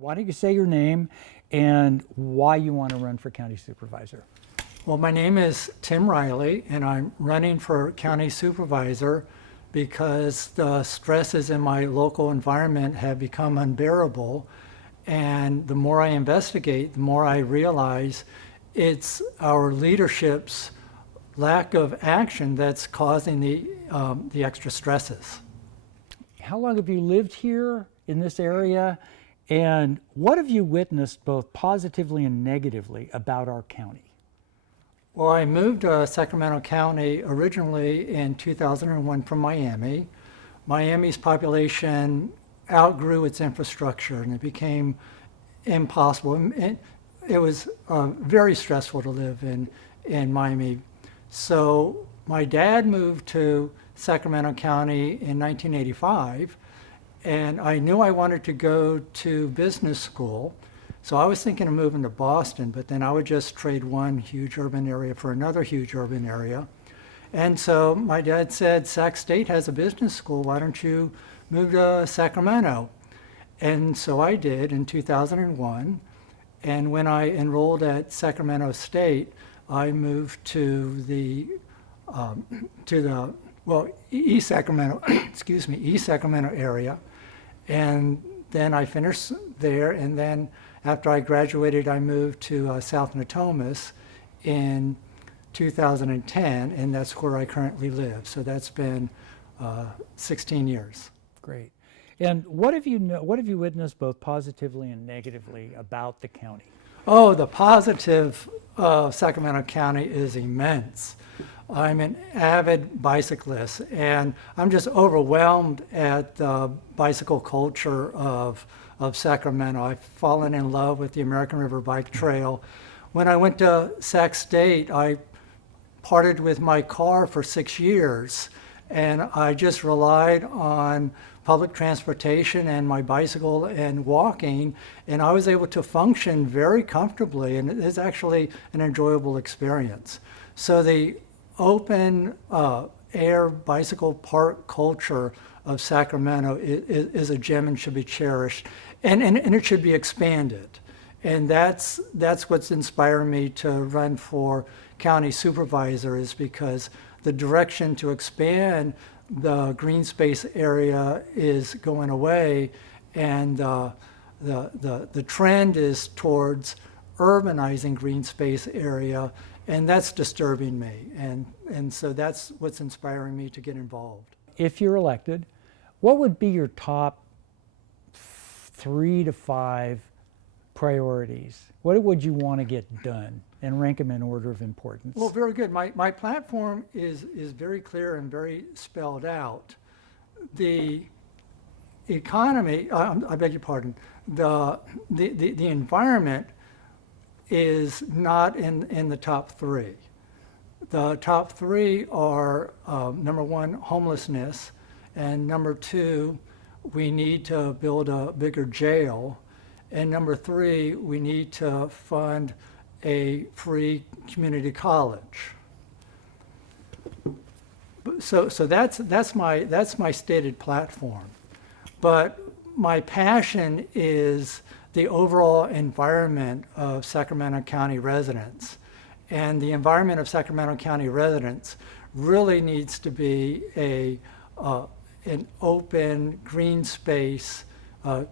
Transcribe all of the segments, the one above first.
Why don't you say your name and why you want to run for county supervisor? Well, my name is Tim Riley, and I'm running for county supervisor because the stresses in my local environment have become unbearable. And the more I investigate, the more I realize it's our leadership's lack of action that's causing the extra stresses. How long have you lived here in this area? And what have you witnessed both positively and negatively about our county? Well, I moved to Sacramento County originally in 2001 from Miami. Miami's population outgrew its infrastructure and it became impossible. It was very stressful to live in Miami. So my dad moved to Sacramento County in 1985, and I knew I wanted to go to business school. So I was thinking of moving to Boston, but then I would just trade one huge urban area for another huge urban area. And so my dad said, Sac State has a business school, why don't you move to Sacramento? And so I did in 2001. And when I enrolled at Sacramento State, I moved to the East Sacramento, excuse me, East Sacramento area. And then I finished there, and then after I graduated, I moved to South Natomas in 2010, and that's where I currently live. So that's been 16 years. Great. And what have you witnessed both positively and negatively about the county? Oh, the positive of Sacramento County is immense. I'm an avid bicyclist, and I'm just overwhelmed at the bicycle culture of Sacramento. I've fallen in love with the American River Bike Trail. When I went to Sac State, I parted with my car for 6 years, and I just relied on public transportation and my bicycle and walking, and I was able to function very comfortably, and it's actually an enjoyable experience. So the open air bicycle park culture of Sacramento is a gem and should be cherished, and it should be expanded. And that's what's inspiring me to run for county supervisor, is because the direction to expand the green space area is going away, and the trend is towards urbanizing green space area, and that's disturbing me. And so that's what's inspiring me to get involved. If you're elected, what would be your top 3 to 5 priorities? What would you want to get done, and rank them in order of importance? Well, very good. My platform is very clear and very spelled out. The economy, I beg your pardon, the environment is not in the top 3. The top 3 are number 1, homelessness, and number 2, we need to build a bigger jail, and number 3, we need to fund a free community college. So that's my stated platform. But my passion is the overall environment of Sacramento County residents. And the environment of Sacramento County residents really needs to be an open, green space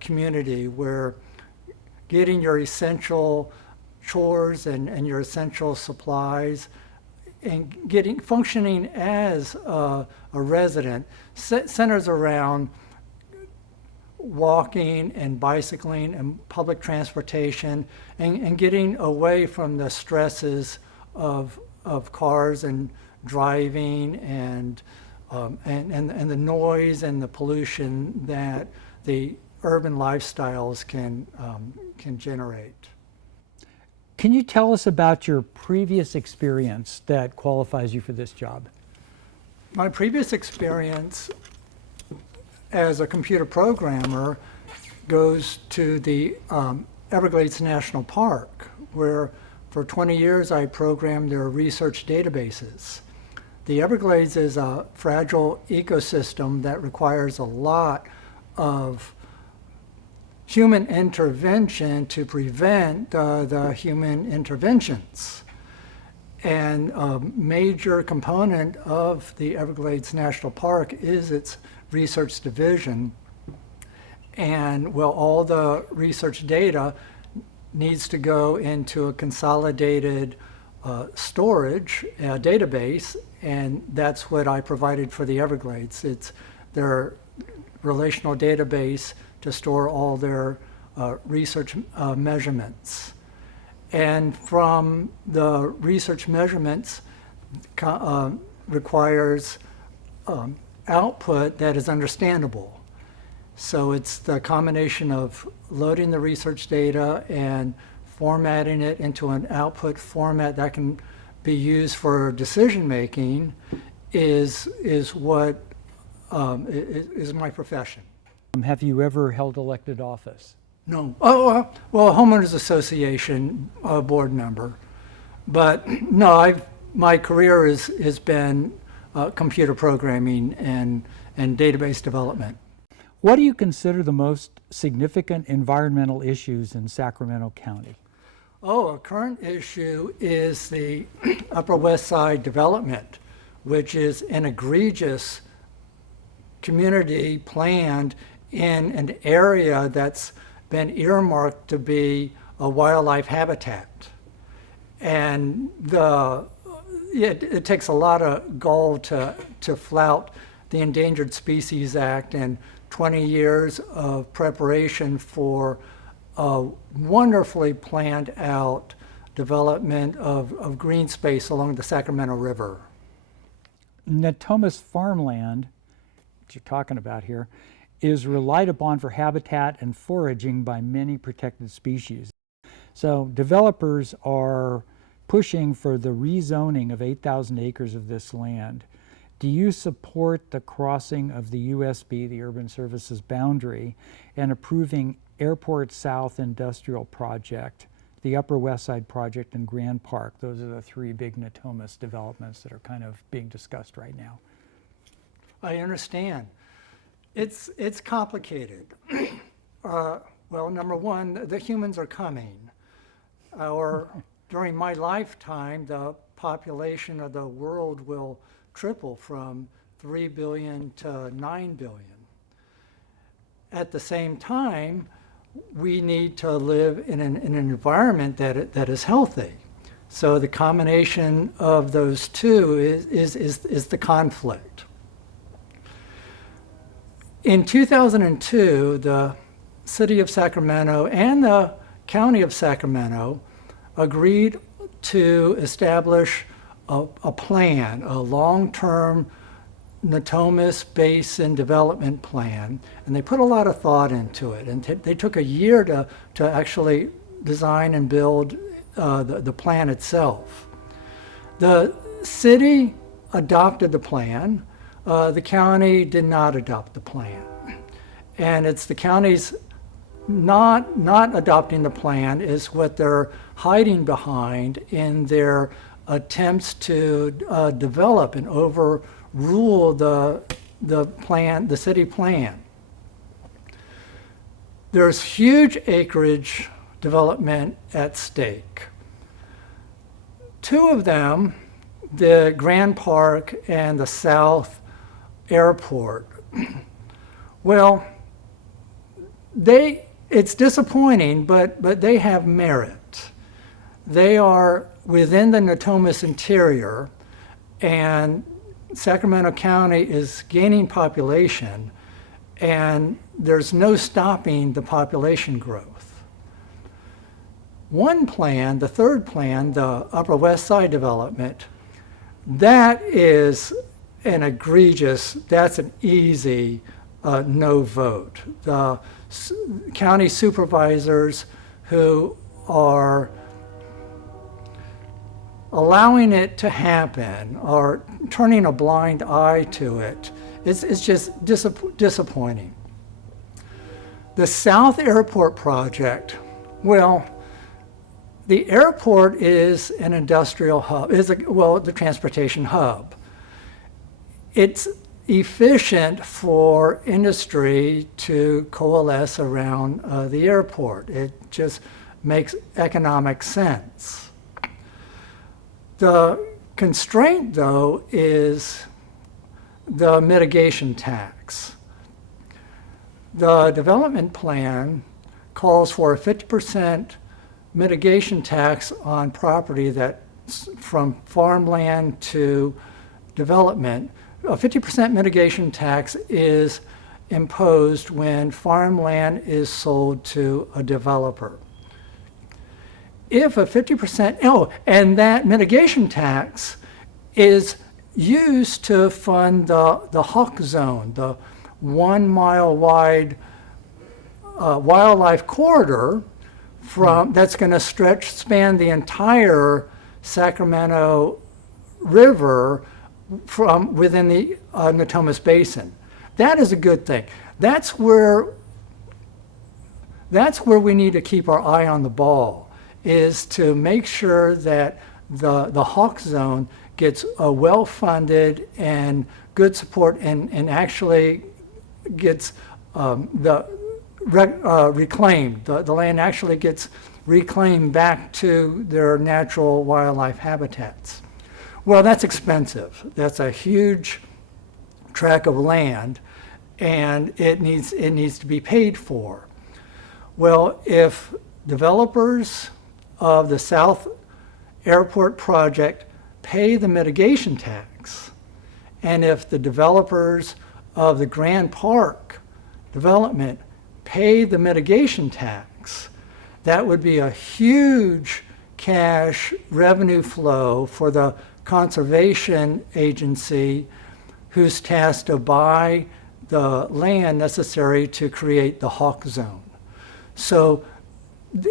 community where getting your essential chores and your essential supplies and functioning as a resident centers around walking and bicycling and public transportation, and getting away from the stresses of cars and driving and the noise and the pollution that the urban lifestyles can generate. Can you tell us about your previous experience that qualifies you for this job? My previous experience as a computer programmer goes to the Everglades National Park, where for 20 years I programmed their research databases. The Everglades is a fragile ecosystem that requires a lot of human intervention to prevent the human interventions. And a major component of the Everglades National Park is its research division. And well, all the research data needs to go into a consolidated storage database, and that's what I provided for the Everglades. It's their relational database to store all their research measurements. And from the research measurements requires output that is understandable. So it's the combination of loading the research data and formatting it into an output format that can be used for decision making is what is my profession. Have you ever held elected office? No. Oh, well, Homeowners Association board member. But no, my career has been computer programming and database development. What do you consider the most significant environmental issues in Sacramento County? Oh, a current issue is the Upper West Side development, which is an egregious community planned in an area that's been earmarked to be a wildlife habitat. And it takes a lot of gall to flout the Endangered Species Act and 20 years of preparation for a wonderfully planned out development of green space along the Sacramento River. Natomas farmland, that you're talking about here, is relied upon for habitat and foraging by many protected species. So developers are pushing for the rezoning of 8,000 acres of this land. Do you support the crossing of the USB, the Urban Services boundary, and approving Airport South Industrial Project, the Upper West Side Project, and Grand Park? Those are the three big Natomas developments that are kind of being discussed right now. I understand. It's complicated. Well, number one, the humans are coming. During my lifetime, the population of the world will triple from 3 billion to 9 billion. At the same time, we need to live in an environment that is healthy. So the combination of those two is the conflict. In 2002, the City of Sacramento and the County of Sacramento agreed to establish a plan, a long-term Natomas Basin development plan, and they put a lot of thought into it. And they took a year to actually design and build the plan itself. The city adopted the plan. The county did not adopt the plan. And it's the county's not adopting the plan is what they're hiding behind in their attempts to develop and overrule the plan, the city plan. There's huge acreage development at stake. Two of them, the Grand Park and the South Airport, well, it's disappointing, but they have merit. They are within the Natomas interior, and Sacramento County is gaining population, and there's no stopping the population growth. One plan, the third plan, the Upper West Side development, that is an egregious, that's an easy no vote. The county supervisors who are allowing it to happen or turning a blind eye to it, it's just disappointing. The South Airport project, well, the airport is an industrial hub, the transportation hub. It's efficient for industry to coalesce around the airport. It just makes economic sense. The constraint, though, is the mitigation tax. The development plan calls for a 50% mitigation tax on property that's from farmland to development. A 50% mitigation tax is imposed when farmland is sold to a developer. If a 50%, and that mitigation tax is used to fund the Hawk Zone, the 1 mile wide wildlife corridor that's going to span the entire Sacramento River from within the Natomas Basin. That is a good thing. That's where we need to keep our eye on the ball, is to make sure that the Hawk Zone gets a well-funded and good support and actually gets reclaimed. The land actually gets reclaimed back to their natural wildlife habitats. Well, that's expensive. That's a huge tract of land, and it needs to be paid for. Well, if developers of the South Airport project pay the mitigation tax, and if the developers of the Grand Park development pay the mitigation tax, that would be a huge cash revenue flow for the conservation agency who's tasked to buy the land necessary to create the Hawk Zone. So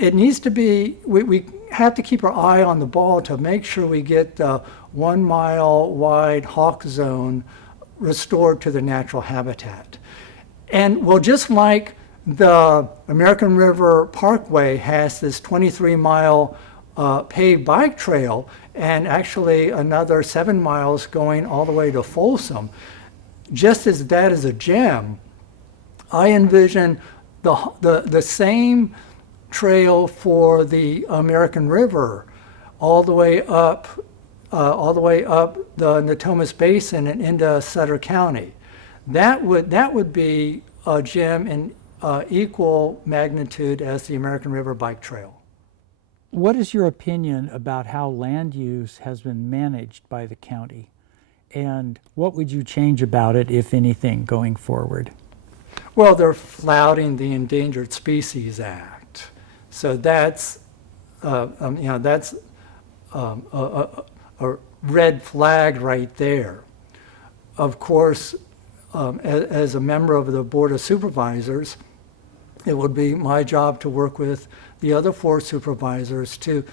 it needs to be, we have to keep our eye on the ball to make sure we get the 1 mile wide Hawk Zone restored to the natural habitat. And well, just like the American River Parkway has this 23-mile paved bike trail, and actually another 7 miles going all the way to Folsom, just as that is a gem, I envision the same trail for the American River all the way up the Natomas Basin and into Sutter County. That would be a gem in equal magnitude as the American River Bike Trail. What is your opinion about how land use has been managed by the county? And what would you change about it, if anything, going forward? Well, they're flouting the Endangered Species Act. So that's, that's a red flag right there. Of course, as a member of the Board of Supervisors, it would be my job to work with the other 4 supervisors to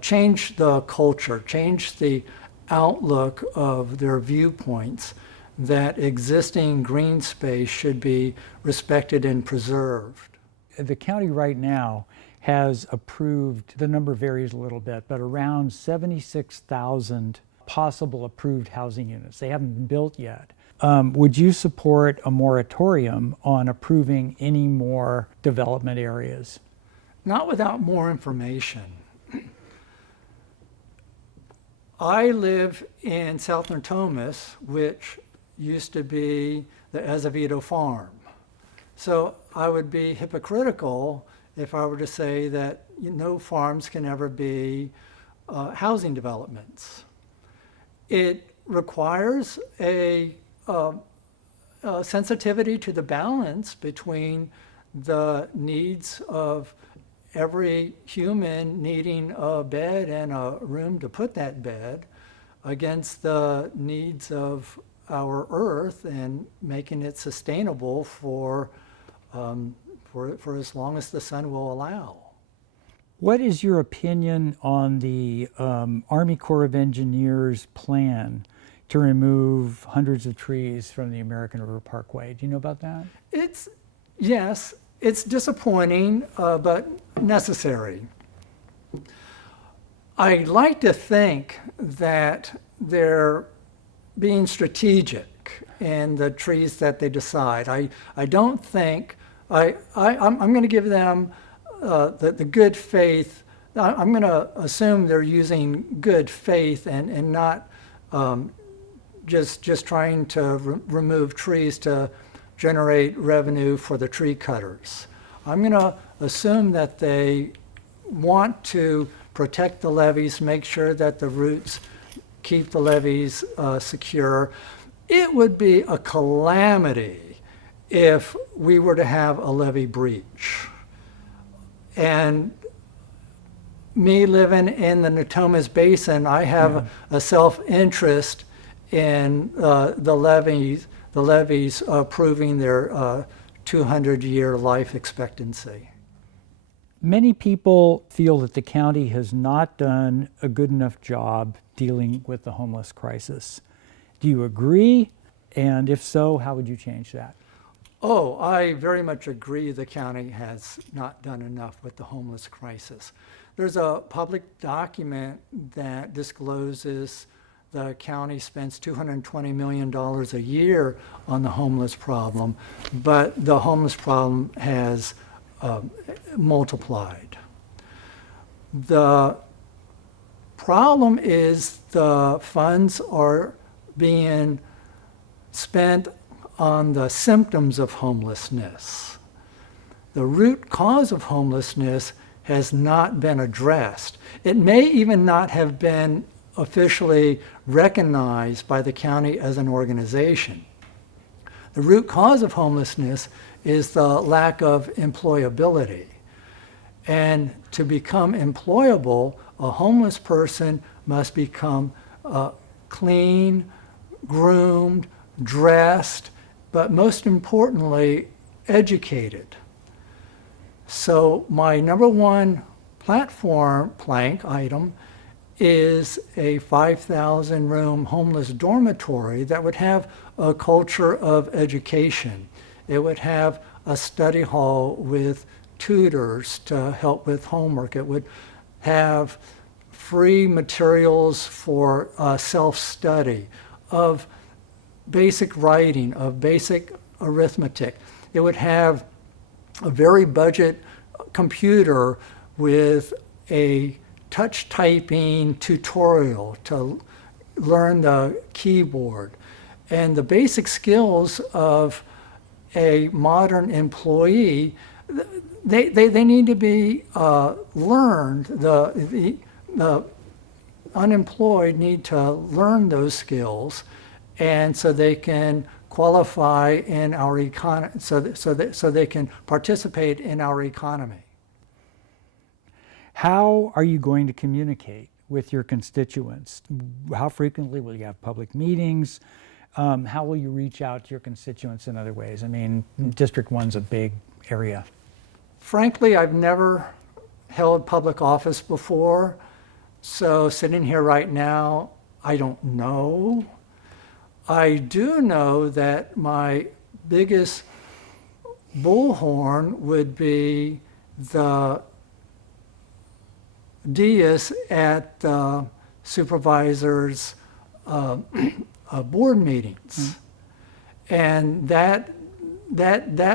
change the culture, change the outlook of their viewpoints, that existing green space should be respected and preserved. The county right now has approved, the number varies a little bit, but around 76,000 possible approved housing units. They haven't been built yet. Would you support a moratorium on approving any more development areas? Not without more information. I live in South Natomas, which used to be the Azevedo Farm. So I would be hypocritical if I were to say that no farms can ever be housing developments. It requires a sensitivity to the balance between the needs of every human needing a bed and a room to put that bed against the needs of our earth and making it sustainable for as long as the sun will allow. What is your opinion on the Army Corps of Engineers plan to remove hundreds of trees from the American River Parkway? Do you know about that? Yes, it's disappointing, but necessary. I like to think that they're being strategic in the trees that they decide. I don't think, I'm going to give them the good faith. I'm going to assume they're using good faith and not just trying to remove trees to generate revenue for the tree cutters. I'm going to assume that they want to protect the levees, make sure that the roots keep the levees secure. It would be a calamity if we were to have a levee breach. And me living in the Natomas Basin, I have a self-interest in the levees proving their 200-year life expectancy. Many people feel that the county has not done a good enough job dealing with the homeless crisis. Do you agree? And if so, how would you change that? Oh, I very much agree the county has not done enough with the homeless crisis. There's a public document that discloses the county spends $220 million a year on the homeless problem, but the homeless problem has multiplied. The problem is the funds are being spent on the symptoms of homelessness. The root cause of homelessness has not been addressed. It may even not have been officially recognized by the county as an organization. The root cause of homelessness is the lack of employability. And to become employable, a homeless person must become clean, groomed, dressed, but most importantly, educated. So my number one platform plank item is a 5,000 room homeless dormitory that would have a culture of education. It would have a study hall with tutors to help with homework. It would have free materials for self-study of basic writing, of basic arithmetic. It would have a very budget computer with a touch typing tutorial to learn the keyboard. And the basic skills of a modern employee, they need to be learned. The unemployed need to learn those skills, and so they can qualify in our economy, so they can participate in our economy. How are you going to communicate with your constituents? How frequently will you have public meetings? How will you reach out to your constituents in other ways? I mean, District 1's a big area. Frankly, I've never held public office before, so sitting here right now, I don't know. I do know that my biggest bullhorn would be the dais at the supervisors' board meetings, and that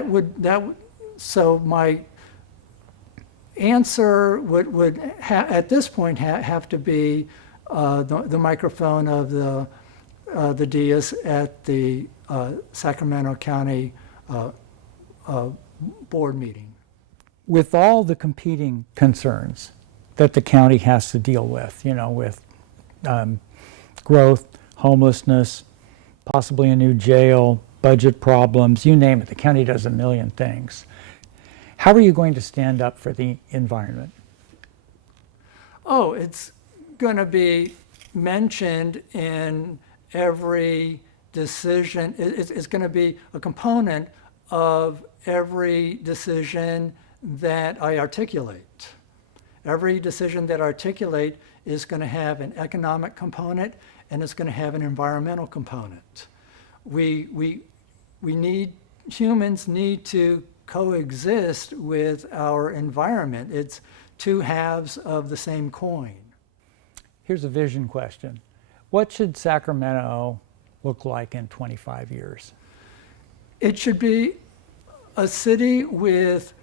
would so my answer would at this point have to be the microphone of the dais at the Sacramento County board meeting. With all the competing concerns that the county has to deal with, you know, with growth, homelessness, possibly a new jail, budget problems, you name it, the county does a million things. How are you going to stand up for the environment? Oh, it's going to be mentioned in every decision. It's going to be a component of every decision that I articulate. Every decision that I articulate is going to have an economic component, and it's going to have an environmental component. Humans need to coexist with our environment. It's two halves of the same coin. Here's a vision question. What should Sacramento look like in 25 years? It should be a city with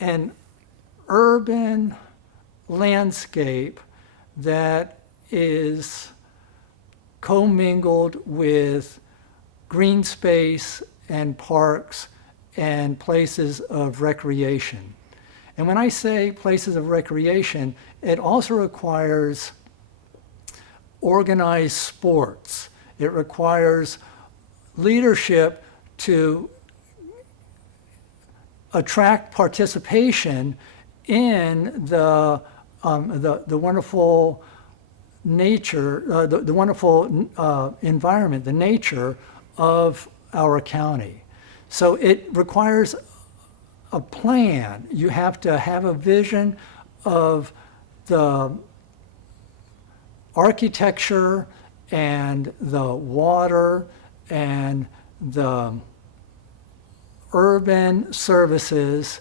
an urban landscape that is commingled with green space and parks and places of recreation. And when I say places of recreation, it also requires organized sports. It requires leadership to attract participation in the wonderful nature, the wonderful environment, the nature of our county. So it requires a plan. You have to have a vision of the architecture and the water and the urban services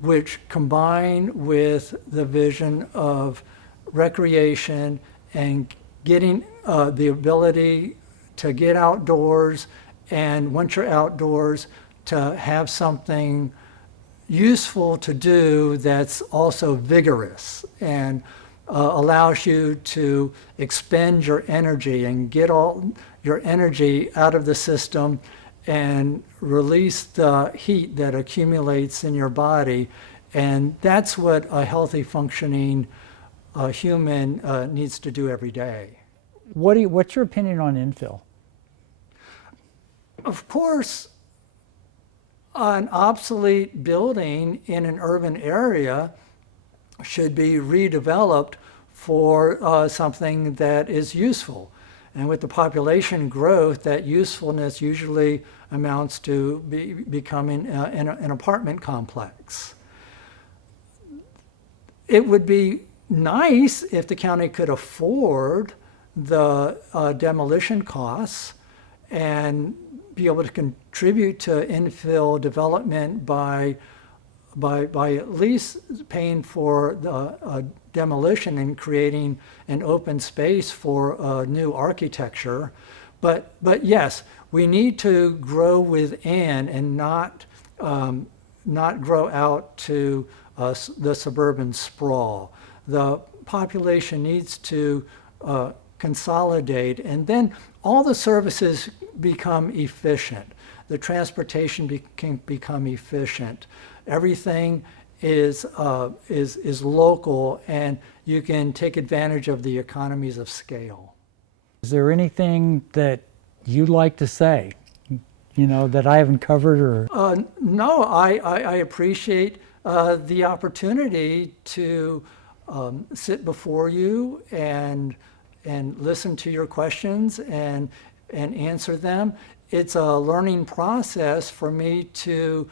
which combine with the vision of recreation and getting the ability to get outdoors, and once you're outdoors, to have something useful to do that's also vigorous and allows you to expend your energy and get all your energy out of the system and release the heat that accumulates in your body. And that's what a healthy, functioning human needs to do every day. What's your opinion on infill? Of course, an obsolete building in an urban area should be redeveloped for something that is useful. And with the population growth, that usefulness usually amounts to becoming an apartment complex. It would be nice if the county could afford the demolition costs and be able to contribute to infill development by at least paying for the demolition and creating an open space for new architecture. But yes, we need to grow within and not grow out to the suburban sprawl. The population needs to consolidate, and then all the services become efficient. The transportation can become efficient. Everything is local, and you can take advantage of the economies of scale. Is there anything that you'd like to say, that I haven't covered? Or No, I appreciate the opportunity to sit before you and listen to your questions and answer them. It's a learning process for me to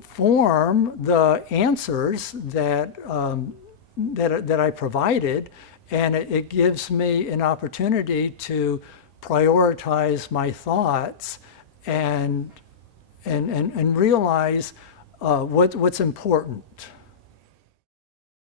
form the answers that I provided, and it gives me an opportunity to prioritize my thoughts and realize what's important.